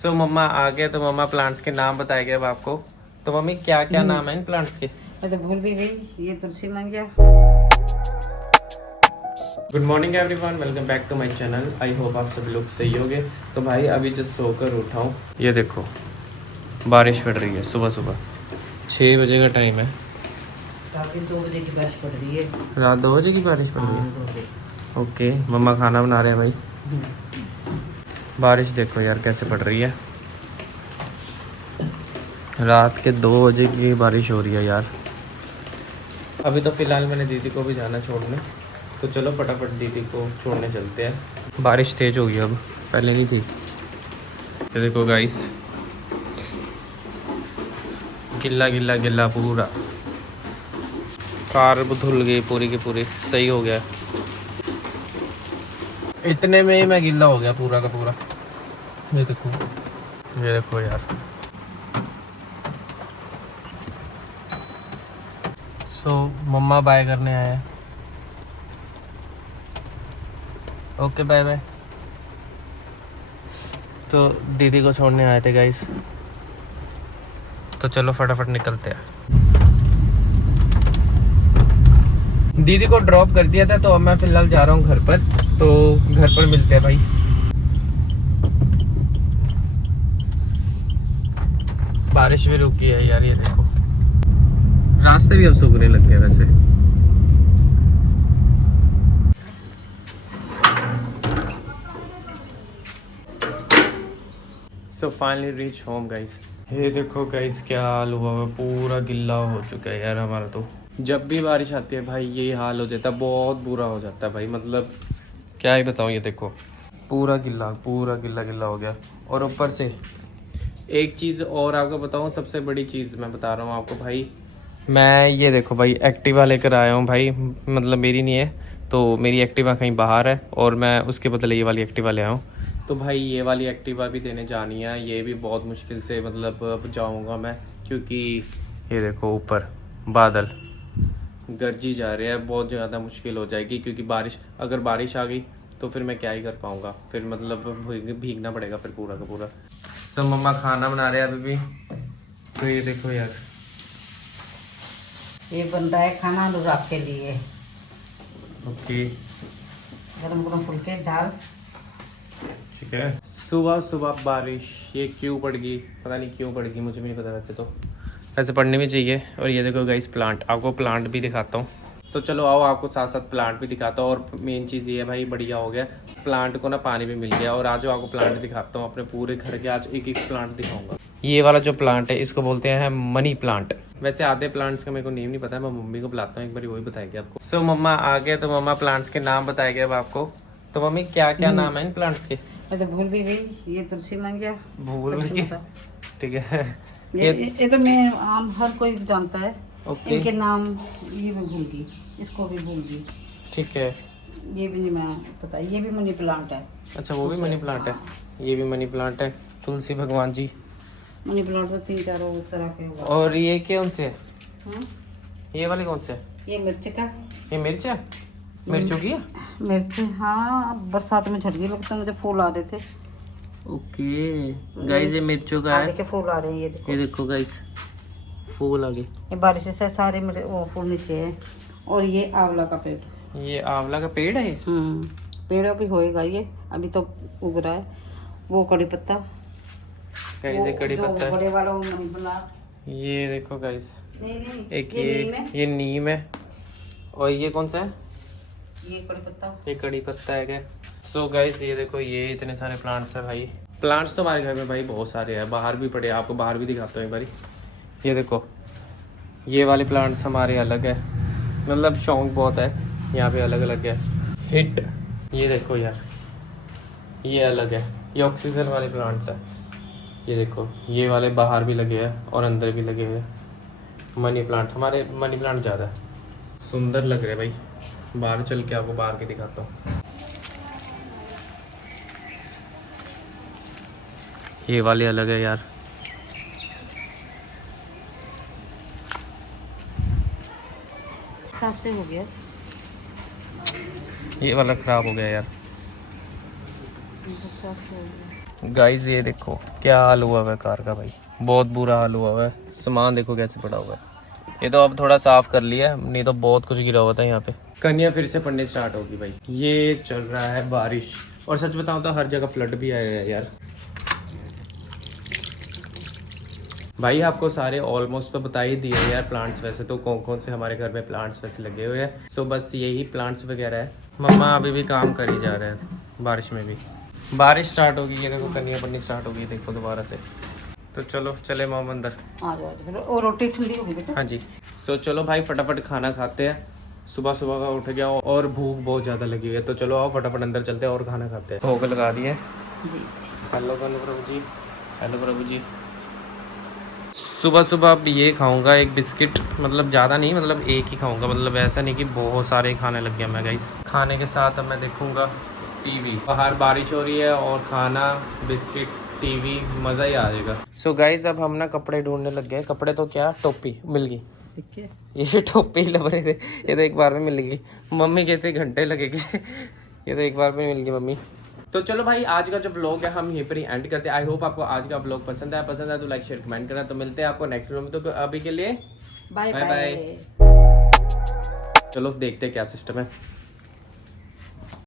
सो मम्मा आ गए तो मम्मा प्लांट्स के नाम बताएंगे अब आपको। तो मम्मी क्या क्या नाम है इन प्लांट्स के? मैं तो भूल भी गई। ये तुलसी मंगिया। Good morning everyone, welcome back to my channel. I hope आप सभी लोग सही होंगे। तो भाई अभी जस्ट सोकर उठा हूँ। ये देखो बारिश पड़ रही है सुबह सुबह, 6 बजे का टाइम है। रात 2 बजे की बारिश पड़ रही है। रात 2 बजे की बारिश पड़ रही हाँ, है। 2 बजे। ओके, मम्मा खाना बना रहे हैं भाई। बारिश देखो यार कैसे पड़ रही है। रात के 2 बजे की बारिश हो रही है यार। अभी तो फ़िलहाल मैंने दीदी को भी जाना छोड़ने, तो चलो फटाफट दीदी को छोड़ने चलते हैं। बारिश तेज़ हो गई अब, पहले नहीं थी। ये देखो गाइस, गिल्ला गिल्ला गिल्ला पूरा। कार धुल गई पूरी की पूरी, सही हो गया। इतने में ही मैं गिल्ला हो गया पूरा का पूरा। ये देखो यार। सो मम्मा बाय करने आए हैं। Okay bye bye. तो दीदी को छोड़ने आए थे गाइस, तो चलो फटाफट निकलते हैं। दीदी को ड्रॉप कर दिया था, तो अब मैं फ़िलहाल जा रहा हूँ घर पर। तो घर पर मिलते हैं भाई। बारिश भी रुकी है यार, ये देखो रास्ते भी अब सूखने लग गए वैसे। So finally reach home guys. ये देखो गाइस क्या हाल हुआ है, पूरा गिल्ला हो चुका है यार हमारा। तो जब भी बारिश आती है भाई यही हाल हो जाता है, बहुत बुरा हो जाता है भाई। मतलब क्या ही बताऊँ, ये देखो पूरा गिल्ला गिल्ला हो गया। और ऊपर से एक चीज़ और आपको बताऊँ, सबसे बड़ी चीज़ मैं बता रहा हूँ आपको भाई। मैं ये देखो भाई एक्टिवा लेकर आया हूँ भाई, मतलब मेरी नहीं है। तो मेरी एक्टिवा कहीं बाहर है और मैं उसके बदले ये वाली एक्टिवा ले आया हूँ। तो भाई ये वाली एक्टिवा भी देने जानी है, ये भी बहुत मुश्किल से मतलब अब जाऊँगा मैं, क्योंकि ये देखो ऊपर बादल गरजी जा रहे हैं। बहुत ज़्यादा मुश्किल हो जाएगी, क्योंकि अगर बारिश आ गई तो फिर मैं क्या ही कर पाऊँगा। फिर मतलब भीगना पड़ेगा फिर पूरा का पूरा। तो मम्मा खाना बना रहे हैं अभी भी। तो ये देखो यार, ये बन रहा है खाना अनुराग के लिए। ओके गरम गरम फुलके दाल। ठीक है। सुबह सुबह बारिश ये क्यों पड़ गई, पता नहीं क्यों पड़ गई, मुझे भी नहीं पता। वैसे तो वैसे पढ़ने भी चाहिए। और ये देखो गाइस प्लांट, आपको प्लांट भी दिखाता हूँ। तो चलो आओ, आपको साथ साथ प्लांट भी दिखाता हूँ। और मेन चीज़ ये है भाई, बढ़िया हो गया प्लांट को ना पानी भी मिल गया। और आज आपको प्लांट दिखाता हूँ अपने पूरे घर के। आज एक एक प्लांट दिखाऊंगा। ये वाला जो प्लांट है इसको बोलते हैं मनी प्लांट। वैसे आधे प्लांट्स का मेरे को नेम नहीं पता है, मैं मम्मी को बुलाता हूँ एक बार, वही बताएगी आपको। सो मम्मा आ गए तो मम्मा प्लांट्स के नाम बताएंगे अब आपको। तो मम्मी क्या क्या नाम है इन प्लांट्स के? मैं तो भूल भी गई। ये तुलसी मंगिया। भूल तुलसी गई? माता। ठीक है। ये तो मैं आम हर कोई जानता है। ओके इनके नाम ये भी भूल गई। इसको भी भूल गई। ठीक है। ये भी नहीं मैं पता। ये भी मनी प्लांट है। अच्छा वो भी मनी प्लांट है। ये भी मनी प्लांट है। तुलसी भगवान जी। मनी प्लांट तो 3-4 तरह के हुआ। और ये कौन से है? हाँ? ये वाले कौन से है? ये मिर्च का। ये मिर्च है? मिर्चों की है? मिर्च, हाँ बरसात में झड़ गई लगता है मुझे। फूल आ रहे थे। ओके गाइस, ये मिर्चों का आगे है। के फूल आ रहे हैं। ये देखो गाइस, फूल आ गए। ये बारिश से सारे मेरे वो फूल नीचे है। और ये आंवला का पेड़। ये आंवला का पेड़ है ये? पेड़ अभी होएगा ये। अभी तो उग रहा है। वो कड़ी पत्ता। गाइस ये कड़ी पत्ता है। बड़े वाला वो मनी प्लांट। ये देखो गाइस, नहीं एक ये नीम है। ये नीम है। और ये कौन सा है? ये कड़ी पत्ता। ये कड़ी पत्ता है क्या? सो गाइस ये देखो, ये इतने सारे प्लांट्स है भाई। प्लांट्स तो हमारे घर में भाई बहुत सारे हैं, बाहर भी पड़े हैं। आपको बाहर भी दिखाता हूँ एक बारी। ये देखो, ये वाले प्लांट्स हमारे अलग है, मतलब शौक बहुत है। यहाँ पे अलग अलग है। हिट, ये देखो यार, ये अलग है। ये ऑक्सीजन वाले प्लांट्स है। ये देखो, ये वाले बाहर भी लगे हैं और अंदर भी लगे हुए हैं। मनी प्लांट, हमारे मनी प्लांट ज़्यादा है। सुंदर लग रहे भाई। बाहर चल के आपको बाहर के दिखाता हूँ। ये वाले अलग है यार। सात से हो गया। ये वाला ख़राब हो गया यार। सात से हो गया। गाइस ये देखो क्या हाल हुआ है कार का भाई, बहुत बुरा हाल हुआ है। सामान देखो कैसे पड़ा हुआ है। ये तो अब थोड़ा साफ कर लिया, नहीं तो बहुत कुछ गिरा हुआ था यहाँ पे। कन्या फिर से पढ़ने स्टार्ट होगी भाई। ये चल रहा है बारिश, और सच बताऊँ तो हर जगह फ्लड भी आया है यार। भाई आपको सारे ऑलमोस्ट तो बता ही दिए यार प्लांट्स, वैसे तो कौन कौन से हमारे घर में प्लांट्स वैसे लगे हुए हैं। सो बस यही प्लांट्स वगैरह है। मम्मा अभी भी काम कर ही जा रहे हैं बारिश में भी। बारिश स्टार्ट होगी, ये देखो कन्या पड़नी स्टार्ट होगी, देखो दोबारा से। तो चलो चले मम अंदर। आ जाओ फिर, और रोटी ठंडी होगी बेटा। हाँ जी। सो चलो भाई फटाफट खाना खाते हैं। सुबह सुबह का उठ गया और भूख बहुत ज़्यादा लगी हुई है, तो चलो आओ फटाफट अंदर चलते हैं और खाना खाते हैं। भोग लगा दिए। जी हेलो प्रभु जी, हेलो प्रभु जी। सुबह सुबह अब ये खाऊंगा एक बिस्किट, मतलब ज़्यादा नहीं, मतलब एक ही खाऊंगा, मतलब ऐसा नहीं कि बहुत सारे खाने लग गया मैं गाइस। खाने के साथ अब मैं देखूंगा टीवी। बाहर बारिश हो रही है और खाना, बिस्किट, टीवी, मज़ा ही आ जाएगा। सो गाइस अब हम ना कपड़े ढूंढने लग गए। कपड़े तो क्या, टोपी मिल गई। ठीक है। ये टोपी लग रहे थे, ये तो एक बार में मिल गई। मम्मी कहते घंटे लगेंगे, ये तो एक बार में मिल गई मम्मी। तो चलो भाई आज का जो व्लॉग है हम यहीं पर ही एंड करते हैं। आई होप आपको आज का व्लॉग पसंद आया तो लाइक शेयर कमेंट करना। तो मिलते हैं आपको नेक्स्ट वीडियो में, तो अभी के लिए बाय बाय बाय। बाय। चलो देखते हैं क्या सिस्टम है।